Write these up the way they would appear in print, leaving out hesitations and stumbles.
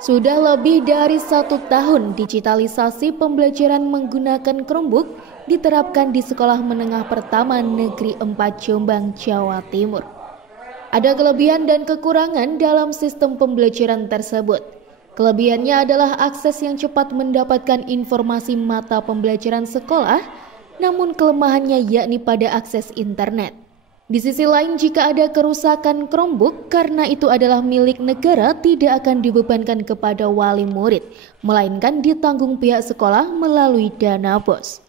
Sudah lebih dari 1 tahun digitalisasi pembelajaran menggunakan Chromebook diterapkan di Sekolah Menengah Pertama Negeri 4 Jombang, Jawa Timur. Ada kelebihan dan kekurangan dalam sistem pembelajaran tersebut. Kelebihannya adalah akses yang cepat mendapatkan informasi mata pembelajaran sekolah, namun kelemahannya yakni pada akses internet. Di sisi lain, jika ada kerusakan Chromebook karena itu adalah milik negara, tidak akan dibebankan kepada wali murid, melainkan ditanggung pihak sekolah melalui dana BOS.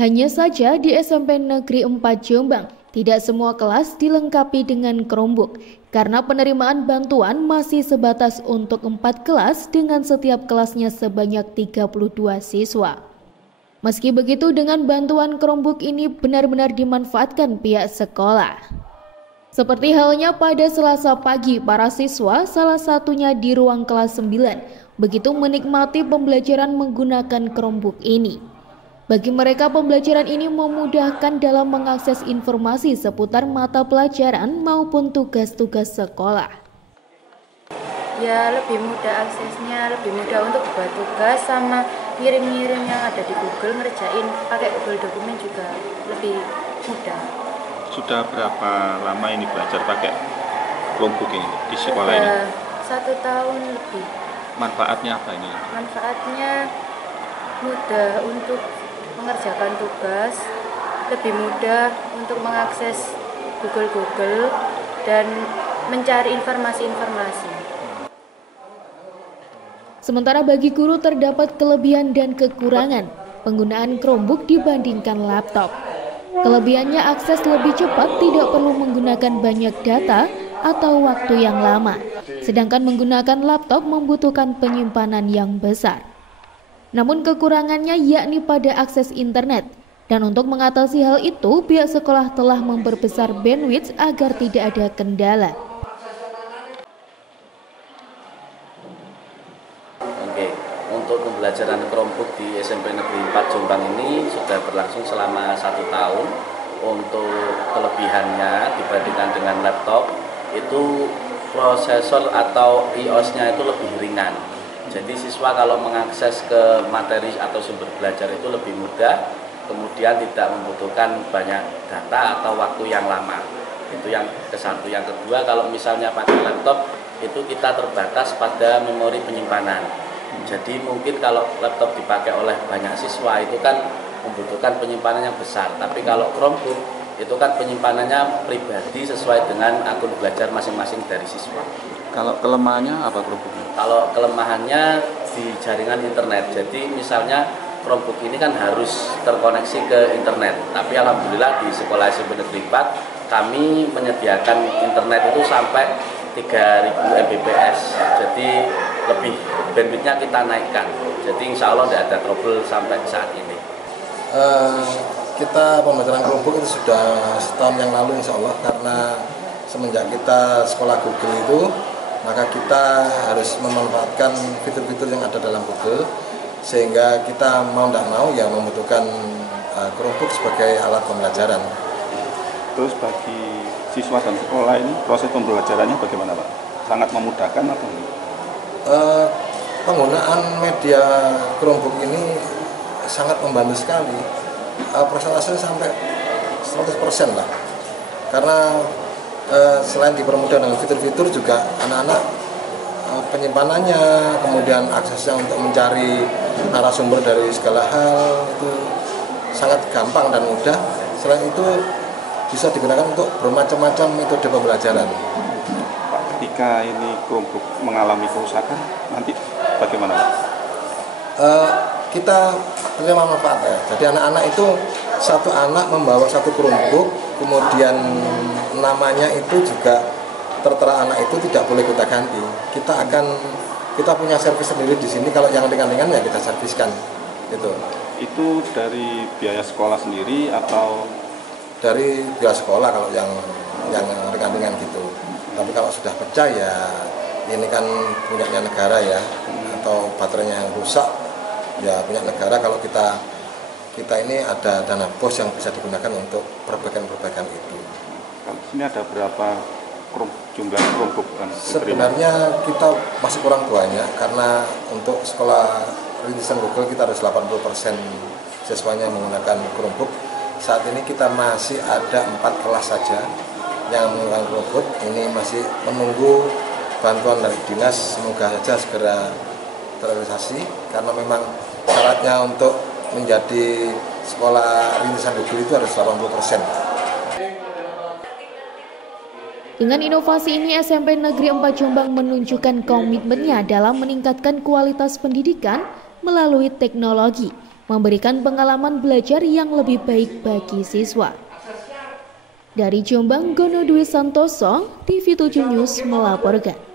Hanya saja di SMP Negeri 4 Jombang, tidak semua kelas dilengkapi dengan Chromebook, karena penerimaan bantuan masih sebatas untuk 4 kelas dengan setiap kelasnya sebanyak 32 siswa. Meski begitu, dengan bantuan Chromebook ini benar-benar dimanfaatkan pihak sekolah. Seperti halnya pada Selasa pagi, para siswa, salah satunya di ruang kelas 9, begitu menikmati pembelajaran menggunakan Chromebook ini. Bagi mereka, pembelajaran ini memudahkan dalam mengakses informasi seputar mata pelajaran maupun tugas-tugas sekolah. Ya, lebih mudah aksesnya, lebih mudah untuk buat tugas sama ngirim-ngirim yang ada di Google, ngerjain pakai Google dokumen juga lebih mudah. Sudah berapa lama ini belajar pakai Chromebook ini di sekolah ini? 1 tahun lebih. Manfaatnya apa ini? Manfaatnya mudah untuk mengerjakan tugas, lebih mudah untuk mengakses Google dan mencari informasi-informasi. Sementara bagi guru terdapat kelebihan dan kekurangan penggunaan Chromebook dibandingkan laptop. Kelebihannya akses lebih cepat, tidak perlu menggunakan banyak data atau waktu yang lama. Sedangkan menggunakan laptop membutuhkan penyimpanan yang besar. Namun kekurangannya yakni pada akses internet. Dan untuk mengatasi hal itu, pihak sekolah telah memperbesar bandwidth agar tidak ada kendala. Untuk pembelajaran Chromebook di SMP Negeri 4 Jombang ini sudah berlangsung selama 1 tahun. Untuk kelebihannya dibandingkan dengan laptop, itu prosesor atau BIOS-nya itu lebih ringan. Jadi siswa kalau mengakses ke materi atau sumber belajar itu lebih mudah, kemudian tidak membutuhkan banyak data atau waktu yang lama. Itu yang ke-1. Yang kedua, kalau misalnya pakai laptop, itu kita terbatas pada memori penyimpanan. Jadi mungkin kalau laptop dipakai oleh banyak siswa itu kan membutuhkan penyimpanan yang besar. Tapi kalau Chromebook itu kan penyimpanannya pribadi sesuai dengan akun belajar masing-masing dari siswa. Kalau kelemahannya apa Chromebook? Kalau kelemahannya di jaringan internet. Jadi misalnya Chromebook ini kan harus terkoneksi ke internet. Tapi alhamdulillah di sekolah SMP Negeri 4 kami menyediakan internet itu sampai 3000 Mbps. Jadi lebih bandwidthnya kita naikkan. Jadi insya Allah tidak ada trouble sampai saat ini. Kita pembelajaran Chromebook itu sudah setahun yang lalu insya Allah, karena semenjak kita sekolah Google itu, maka kita harus memanfaatkan fitur-fitur yang ada dalam Google, sehingga kita mau tidak mau ya membutuhkan Chromebook sebagai alat pembelajaran. Terus bagi siswa dan sekolah ini proses pembelajarannya bagaimana Pak? Sangat memudahkan atau enggak? Penggunaan media Chromebook ini sangat membantu sekali, presentasinya sampai 100% lah, karena selain dipermudah dengan fitur-fitur juga anak-anak penyimpanannya, kemudian aksesnya untuk mencari narasumber dari segala hal itu sangat gampang dan mudah. Selain itu bisa digunakan untuk bermacam-macam metode pembelajaran. Ketika ini Chromebook mengalami kerusakan, nanti bagaimana Pak? Kita terima manfaat ya. Jadi anak-anak itu, satu anak membawa satu Chromebook, kemudian namanya itu juga tertera anak itu tidak boleh kita ganti. Kita punya servis sendiri di sini. Kalau yang ringan-ringan ya kita serviskan. Gitu. Itu dari biaya sekolah sendiri atau? Dari biaya sekolah kalau yang ringan-ringan gitu. Tapi kalau sudah pecah ya ini kan punyanya negara ya, atau baterainya yang rusak ya punya negara. Kalau kita ini ada dana BOS yang bisa digunakan untuk perbaikan-perbaikan itu. Kalau sini ada berapa jumlah Chromebook yang diterima? Sebenarnya kita masih kurang banyak karena untuk sekolah rintisan Google kita harus 80% siswanya menggunakan Chromebook. Saat ini kita masih ada 4 kelas saja yang menggunakan Chromebook. Ini masih menunggu bantuan dari dinas, semoga saja segera terrealisasi karena memang syaratnya untuk menjadi sekolah rintisan Google itu harus 80%. Dengan inovasi ini, SMP Negeri 4 Jombang menunjukkan komitmennya dalam meningkatkan kualitas pendidikan melalui teknologi, memberikan pengalaman belajar yang lebih baik bagi siswa. Dari Jombang, Gono Dwi Santoso, TV7 News melaporkan.